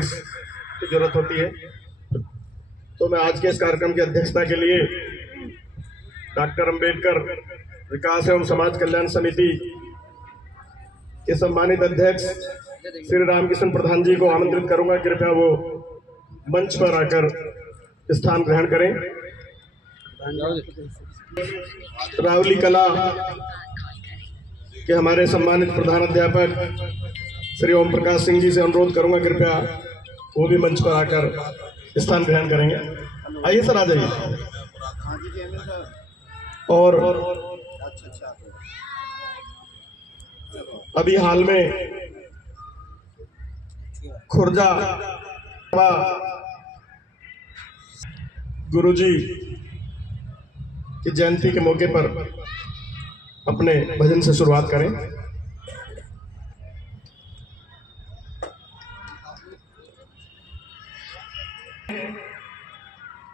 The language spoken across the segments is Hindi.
की जरूरत होती है। तो मैं आज के इस कार्यक्रम की अध्यक्षता के लिए डॉक्टर अंबेडकर विकास एवं समाज कल्याण समिति के सम्मानित अध्यक्ष श्री रामकिशन प्रधान जी को आमंत्रित करूंगा। कृपया वो मंच पर आकर स्थान ग्रहण करें। रावली कला के हमारे सम्मानित प्रधान अध्यापक श्री ओम प्रकाश सिंह जी से अनुरोध करूंगा, कृपया वो भी मंच पर आकर स्थान ग्रहण करेंगे। आइए सर, आ जाइए। और अभी हाल में खुर्जा गुरुजी की जयंती के मौके पर अपने भजन से शुरुआत करें।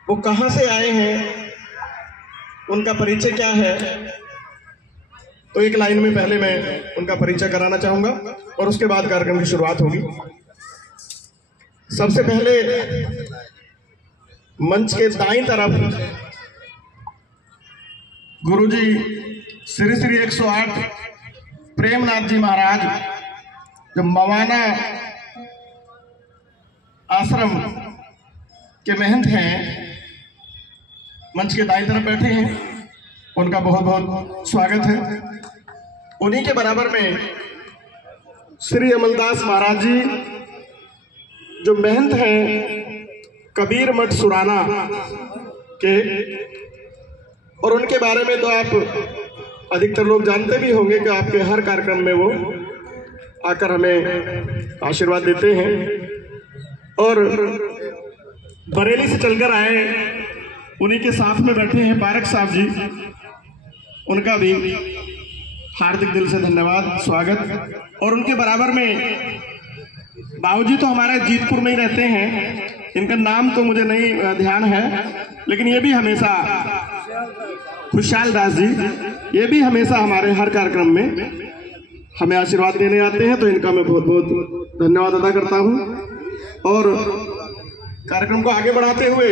वो कहां से आए हैं, उनका परिचय क्या है, तो एक लाइन में पहले मैं उनका परिचय कराना चाहूंगा और उसके बाद कार्यक्रम की शुरुआत होगी। सबसे पहले मंच के दाईं तरफ गुरुजी श्री श्री 108 प्रेमनाथ जी महाराज, जो मवाना आश्रम के महंत हैं, मंच के दाईं तरफ बैठे हैं। उनका बहुत बहुत स्वागत है। उन्हीं के बराबर में श्री अमलदास महाराज जी, जो महंत हैं कबीर मठ सुराना के, और उनके बारे में तो आप अधिकतर लोग जानते भी होंगे कि आपके हर कार्यक्रम में वो आकर हमें आशीर्वाद देते हैं। और बरेली से चलकर आए, उन्हीं के साथ में बैठे हैं पारक साहब जी, उनका भी हार्दिक दिल से धन्यवाद, स्वागत। और उनके बराबर में बाबूजी तो हमारे जीतपुर में ही रहते हैं, इनका नाम तो मुझे नहीं ध्यान है, लेकिन ये भी हमेशा, खुशहाल दास जी, ये भी हमेशा हमारे हर कार्यक्रम में हमें आशीर्वाद देने आते हैं, तो इनका मैं बहुत बहुत धन्यवाद अदा करता हूं। और कार्यक्रम को आगे बढ़ाते हुए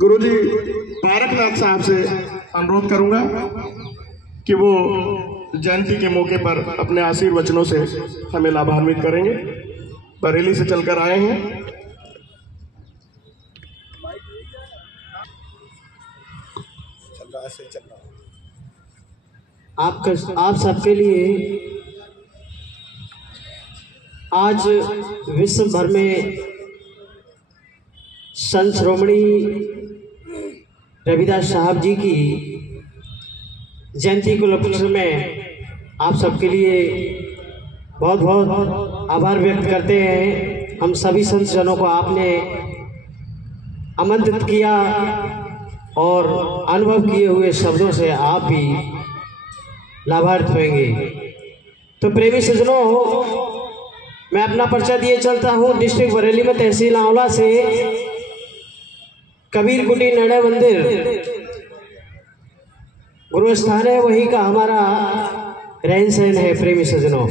गुरुजी पारकनाथ साहब से अनुरोध करूंगा कि वो जयंती के मौके पर अपने आशीर्वचनों से हमें लाभान्वित करेंगे। बरेली से चलकर आए हैं। आप सबके लिए आज विश्व भर में संत श्रोमणी रविदास साहब जी की जयंती के उपलक्ष्य में आप सबके लिए बहुत बहुत आभार व्यक्त करते हैं। हम सभी संत जनों को आपने आमंत्रित किया और अनुभव किए हुए शब्दों से आप भी लाभान्वित होंगे। तो प्रेमी सज्जनों, मैं अपना परिचय दिए चलता हूँ। डिस्ट्रिक्ट बरेली में तहसील आंवला से कबीर कुटी निर्णय मंदिर गुरु स्थान है, वहीं का हमारा रहन सहन है। प्रेमी सज्जनों,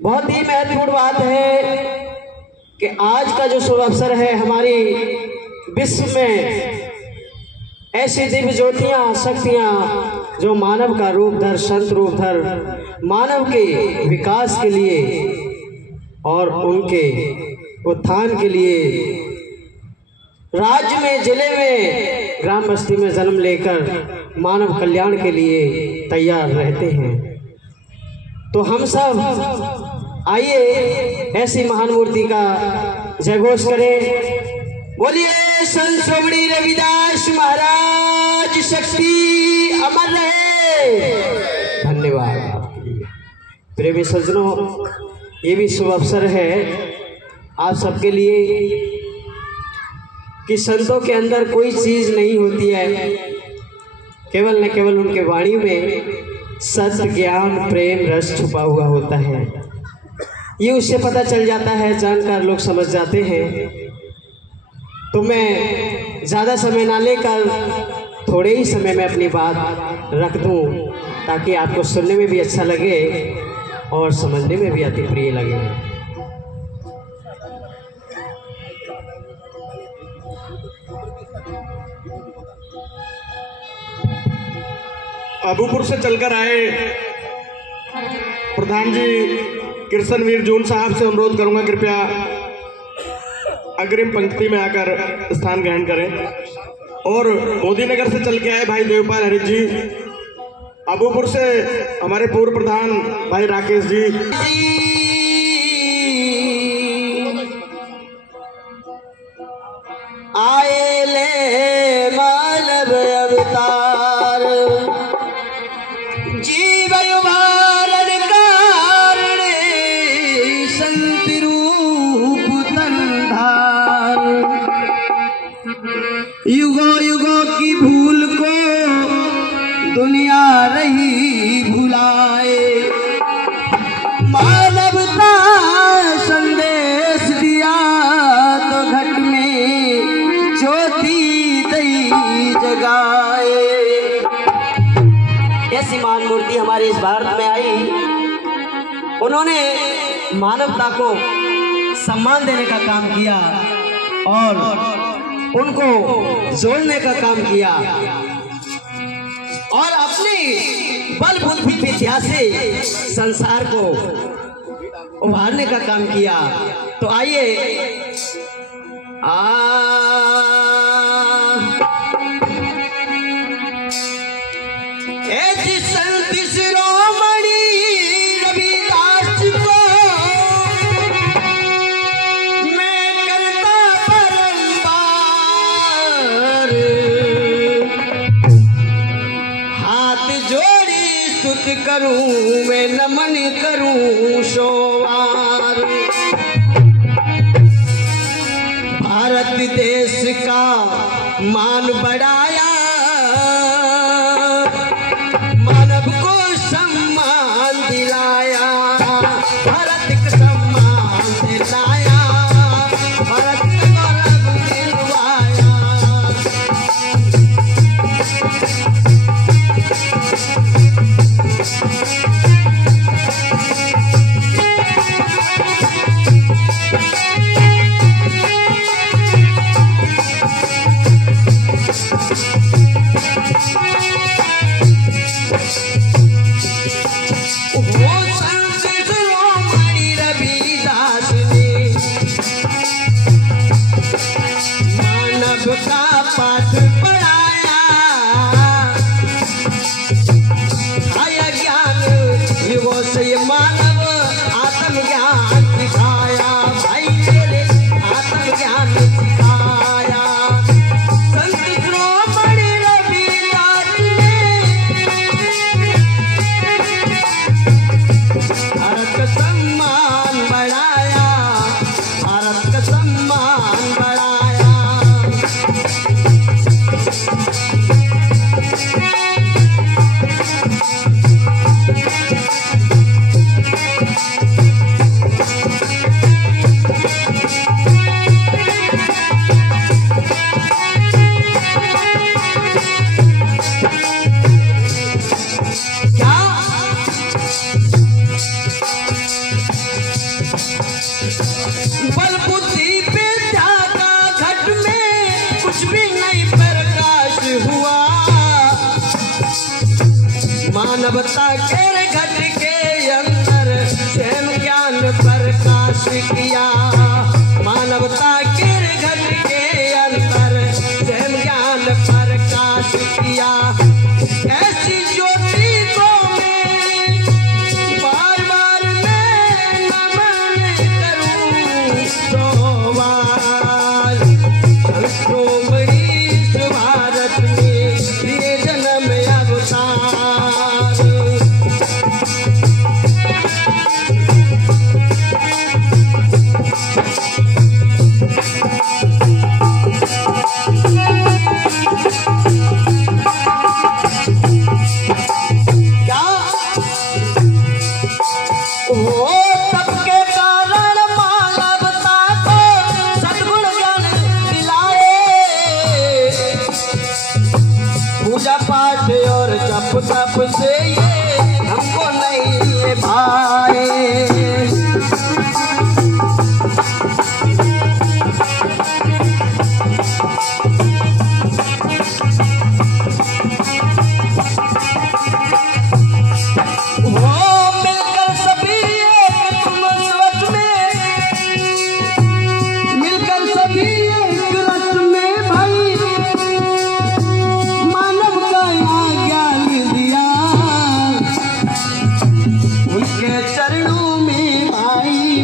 बहुत ही महत्वपूर्ण बात है कि आज का जो शुभ अवसर है, हमारी विश्व में ऐसी दिव्य ज्योतियां, शक्तियां जो मानव का रूप धर, संत रूप धर, मानव के विकास के लिए और उनके उत्थान के लिए राज्य में, जिले में, ग्राम बस्ती में जन्म लेकर मानव कल्याण के लिए तैयार रहते हैं। तो हम सब आइए ऐसी महान मूर्ति का जयघोष करें। बोलिए संत श्रोमणी रविदास महाराज शक्ति अमर रहे। धन्यवाद। प्रेमी सज्जनों, ये भी शुभ अवसर है आप सबके लिए कि संतों के अंदर कोई चीज नहीं होती है, केवल न केवल उनके वाणी में सत्य, ज्ञान, प्रेम, रस छुपा हुआ होता है। ये उससे पता चल जाता है, जानकार लोग समझ जाते हैं। तो मैं ज़्यादा समय ना लेकर थोड़े ही समय में अपनी बात रख दूं, ताकि आपको सुनने में भी अच्छा लगे और समझने में भी अति प्रिय लगे। अबूपुर से चलकर आए प्रधान जी कृष्णवीर जून साहब से अनुरोध करूंगा कृपया अग्रिम पंक्ति में आकर स्थान ग्रहण करें। और मोदी नगर से चल के आए भाई देवपाल हरित जी, अबूपुर से हमारे पूर्व प्रधान भाई राकेश जी, आए ले मानव अवतार जीव युवारण कारण संत रूप तंधार, युगों युगों की भूल को दुनिया रही भुलाए, मानवता संदेश दिया तो घट में ज्योति दई जगाए। ऐसी महान मूर्ति हमारे इस भारत में आई, उन्होंने मानवता को सम्मान देने का काम किया और उनको जोड़ने का काम किया और अपनी बल बुद्धि विद्या से संसार को उभारने का काम किया। तो आइए ऐसी संत शिरोमणि रविदास को मैं करता बारंबार, हाथ जोड़ी स्तुत करूं मैं नमन करूं सोवार। भारत देश का मान बढ़ाया, मानव को सम्मान दिलाया, भारत का सम्मान दिलाया, भारत का गौरव दिलवाया। का पाठ पढ़ाया, आया ज्ञान युगों से मानव आत्मज्ञान सिखाया, भाई मेरे आत्मज्ञान सिखाया। संत शिरोमणि रविदास ने भारत का सम्मान बढ़ाया, भारत का सम्मान बढ़ाया। बल बुद्धि विद्या का घट में कुछ भी नहीं प्रकाश हुआ, मानवता के घट के अंदर स्वयं ज्ञान प्रकाश किया, मानवता के घट के अंदर स्वयं ज्ञान प्रकाश किया। ऐसी ज्योति को मैं बार बार मैं नमन करूं सोवार। शिरोमणि इस भारत में लिए जन्म अवतार,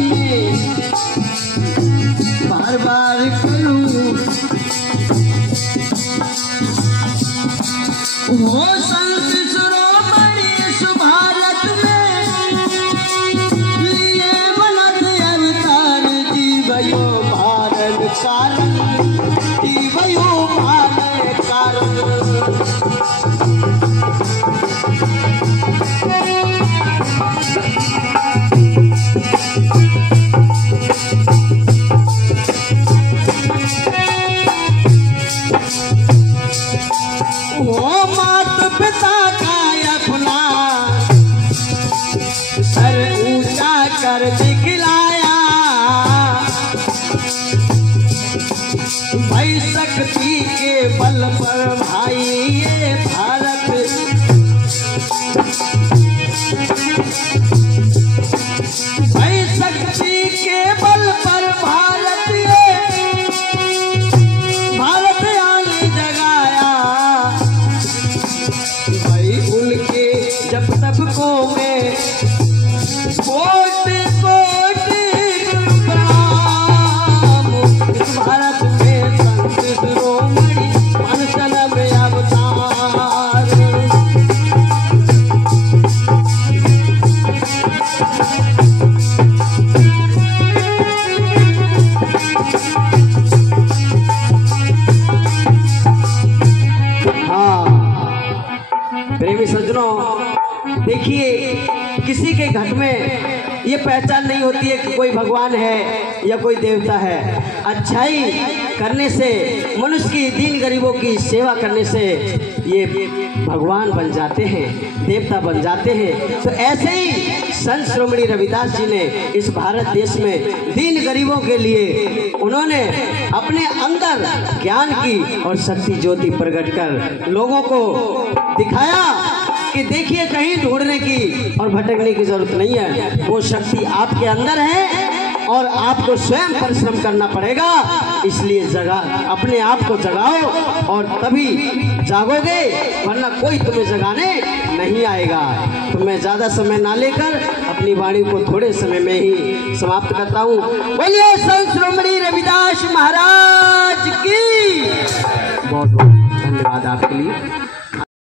में बार बार करूं, वो संत शिरोमणि इस भारत में लिए बनत अवतार, जीवयो भारत कारण, जीवयो भारत कारण। वो मात पिता का अपना सर ऊंचा कर दिखलाया, भाई शक्ति के बल पर भाई ये भारत, भाई शक्ति के बल पर भारत ये भारत आने जगाया, भाई उनके जब सबको में कोटि कोटि प्रणाम। इस भारत में संत शिरोमणि अनशन में अवतार। प्रेमी सज्जनों, देखिए किसी के घर में ये पहचान नहीं होती है कि कोई भगवान है या कोई देवता है। अच्छाई करने से, मनुष्य की दीन गरीबों की सेवा करने से ये भगवान बन जाते हैं, देवता बन जाते हैं। तो ऐसे ही संत शिरोमणि रविदास जी ने इस भारत देश में दीन गरीबों के लिए उन्होंने अपने अंदर ज्ञान की और शक्ति ज्योति प्रकट कर लोगों को दिखाया कि देखिए कहीं ढूंढने की और भटकने की जरूरत नहीं है, वो शक्ति आपके अंदर है और आपको स्वयं परिश्रम करना पड़ेगा। इसलिए अपने आप को जगाओ और तभी जागोगे, वरना कोई तुम्हें जगाने नहीं आएगा। तो मैं ज़्यादा समय ना लेकर अपनी वाणी को थोड़े समय में ही समाप्त करता हूँ। बोलिए संत शिरोमणि रविदास महाराज की। बहुत बहुत धन्यवाद आपके लिए।